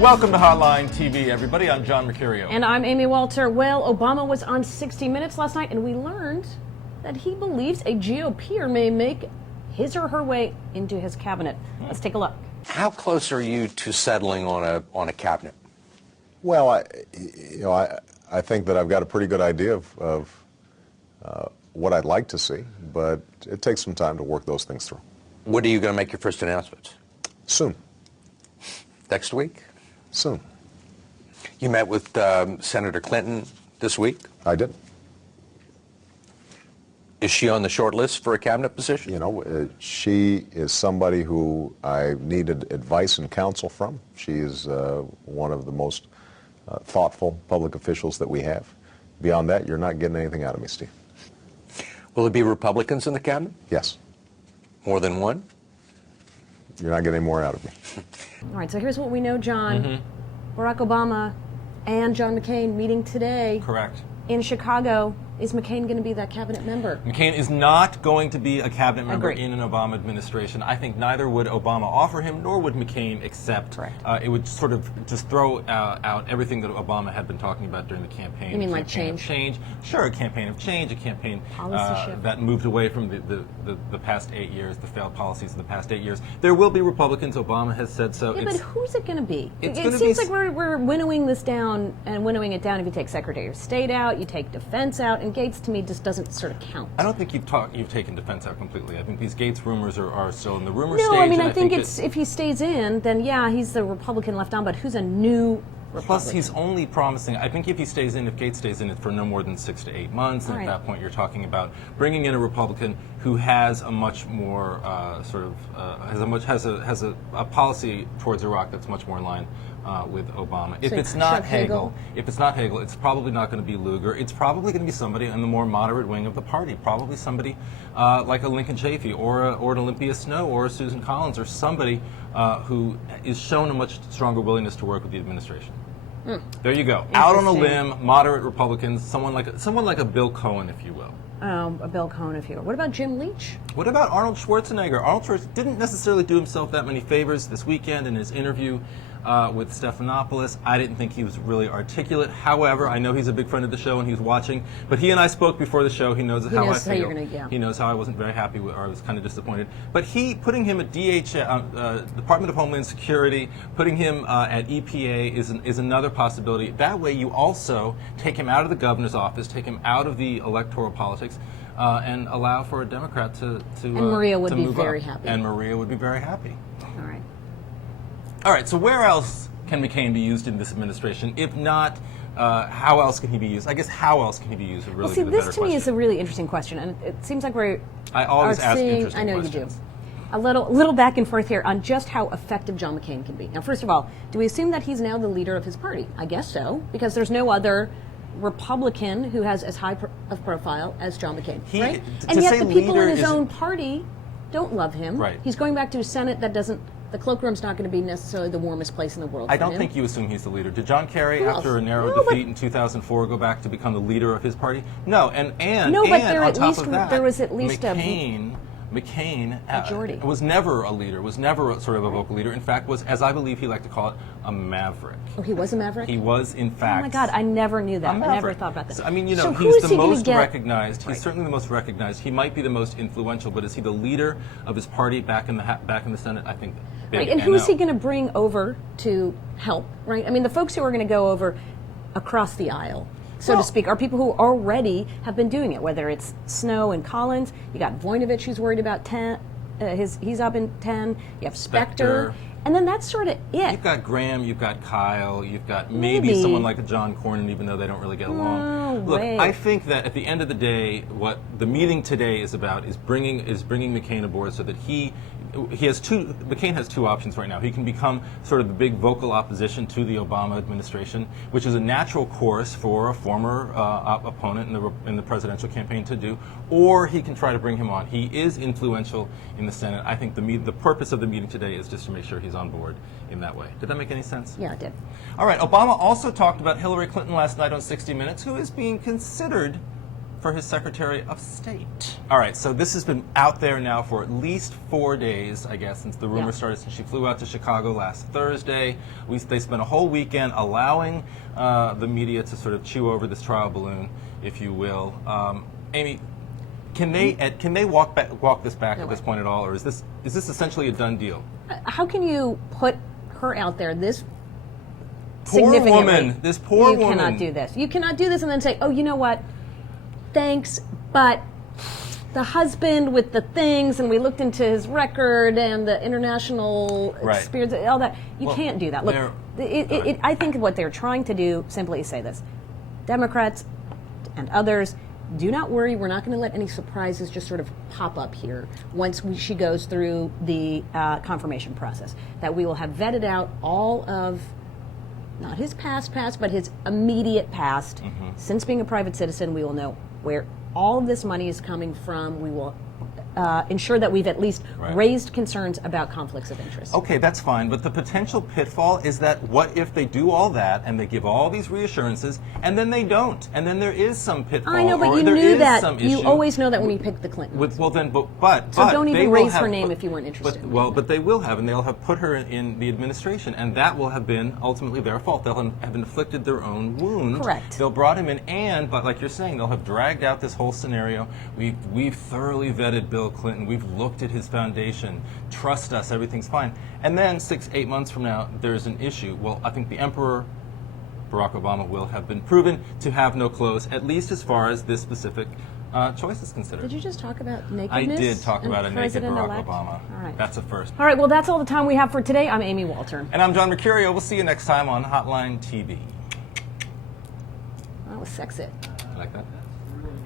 Welcome to Hotline TV, everybody. I'm John Mercurio. And I'm Amy Walter. Well, Obama was on 60 Minutes last night, and we learned that he believes a GOPer may make his or her way into his cabinet. Let's take a look. How close are you to settling on a cabinet? Well, I think that I've got a pretty good idea of what I'd like to see, but it takes some time to work those things through. When are you going to make your first announcements? Soon. Next week? Soon. You met with Senator Clinton this week? I did. Is she on the short list for a cabinet position? You know, she is somebody who I needed advice and counsel from. She is one of the most thoughtful public officials that we have. Beyond that, you're not getting anything out of me, Steve. Will there be Republicans in the cabinet? Yes. More than one? You're not getting any more out of me. All right, so here's what we know, John. Barack Obama and John McCain meeting today. Correct. In Chicago. Is McCain going to be that cabinet member? McCain is not going to be a cabinet member Agreed. in an Obama administration. I think neither would Obama offer him, nor would McCain accept. Correct. It would sort of just throw out everything that Obama had been talking about during the campaign. You mean like campaign change? Of change? Sure, a campaign of change, a campaign Policy shift. that moved away from the past 8 years, the failed policies of the past 8 years. There will be Republicans. Obama has said so. Yeah, but who's it going to be? It's It gonna seems be like we're winnowing this down and winnowing it down if you take Secretary of State out, you take Defense out, and Gates to me just doesn't sort of count. I don't think you've taken Defense out completely. I think these Gates rumors are still in the rumor stage. No, I mean, and I think it's if he stays in, then yeah, he's the Republican left on, but who's a new Republican? Plus, he's only promising, I think if he stays in, if Gates stays in, it's for no more than 6 to 8 months. And Right. at that point, you're talking about bringing in a Republican who has a much more has a policy towards Iraq that's much more in line with Obama. If So it's not Chuck Hagel? Hagel, it's probably not going to be Lugar. It's probably going to be somebody in the more moderate wing of the party. Probably somebody like a Lincoln Chafee or an Olympia Snowe or a Susan Collins or somebody who is shown a much stronger willingness to work with the administration. There you go. Out on a limb, moderate Republicans, someone like a Bill Cohen, if you will. A Bill Cohen, if you will. What about Jim Leach? What about Arnold Schwarzenegger? Arnold Schwarzenegger didn't necessarily do himself that many favors this weekend in his interview with Stephanopoulos. I didn't think he was really articulate. However, I know he's a big friend of the show and he's watching. But he and I spoke before the show. He knows how I feel. He knows how I wasn't very happy with, or I was kind of disappointed. But putting him at Department of Homeland Security, putting him at EPA is another possibility. That way, you also take him out of the governor's office, take him out of the electoral politics. And allow for a Democrat to And Maria would be move very up. happy. And Maria would be very happy. All right. All right, so where else can McCain be used in this administration? If not, how else can he be used? I guess how else can he be used would really Well, see, be the better this to me question. is a really interesting question, and it seems like I always are ask seeing, interesting I know questions. you do. A little back and forth here on just how effective John McCain can be. Now, first of all, do we assume that he's now the leader of his party? I guess so, because there's no other Republican who has as high of profile as John McCain, right? And yet the people in his own party don't love him. Right. He's going back to a Senate that doesn't. The cloakroom's not going to be necessarily the warmest place in the world. I for don't him. think you assume he's the leader. Did John Kerry, Who after else? a narrow No, defeat in 2004, go back to become the leader of his party? No, and No, but and there on at top least of that, there was at least McCain majority. Was never a leader, was never sort of a vocal leader. In fact, was, as I believe he liked to call it, a maverick. Oh, he was a maverick? He was, in fact. Oh my God, I never knew that. a I never maverick. thought about that. So, I mean, So who he's is the he gonna most get? recognized. Right. He's certainly the most recognized. He might be the most influential, but is he the leader of his party back in the Senate? I think. Right, and who is he going to bring over to help, right? I mean, the folks who are going to go over across the aisle, so to speak, are people who already have been doing it, whether it's Snowe and Collins. You got Voinovich, who's worried about 10. He's up in 10. You have Specter. And then that's sort of it. You've got Graham, you've got Kyle, you've got maybe someone like a John Cornyn, even though they don't really get along. Look, way. I think that at the end of the day, what the meeting today is about is bringing McCain aboard so that McCain has two options right now. He can become sort of the big vocal opposition to the Obama administration, which is a natural course for a former opponent in the presidential campaign to do, or he can try to bring him on. He is influential in the Senate. I think the purpose of the meeting today is just to make sure he's on board in that way. Did that make any sense? Yeah, it did. All right. Obama also talked about Hillary Clinton last night on 60 Minutes, who is being considered for his Secretary of State. All right, so this has been out there now for at least 4 days, I guess, since the rumor Yeah. started, since she flew out to Chicago last Thursday. They spent a whole weekend allowing the media to sort of chew over this trial balloon, if you will. Amy, can they walk this back No at this way. point at all, or is this essentially a done deal? How can you put her out there this Poor significantly? woman. This poor woman. You cannot do this. You cannot do this and then say, oh, you know what? Thanks, but the husband with the things, and we looked into his record and the international Right. experience, all that. You Well, can't do that. Look, I think what they're trying to do simply is say this. Democrats and others, do not worry. We're not going to let any surprises just sort of pop up here once she goes through the confirmation process. That we will have vetted out all of, not his past, but his immediate past. Since being a private citizen, we will know where all of this money is coming from. We will ensure that we've at least Right. raised concerns about conflicts of interest. Okay, that's fine, but the potential pitfall is that what if they do all that and they give all these reassurances and then they don't, and then there is some pitfall. I know, but or you there knew is that. some You issue always know that when you pick the Clintons. Well, then, but So don't they even will raise her have- name but- if you weren't interested. But they will have, and they'll have put her in the administration, and that will have been ultimately their fault. They'll have inflicted their own wound. Correct. They'll brought him in, but like you're saying, they'll have dragged out this whole scenario. We've thoroughly vetted Bill Clinton. We've looked at his foundation. Trust us, everything's fine. And then 6-8 months from now, there's an issue. Well, I think the Emperor, Barack Obama, will have been proven to have no clothes, at least as far as this specific choice is considered. Did you just talk about I nakedness? did talk and about a naked Barack President-elect? Obama. All right. That's a first. All right, well, that's all the time we have for today. I'm Amy Walter. And I'm John Mercurio. We'll see you next time on Hotline TV. That was sexy. Like that?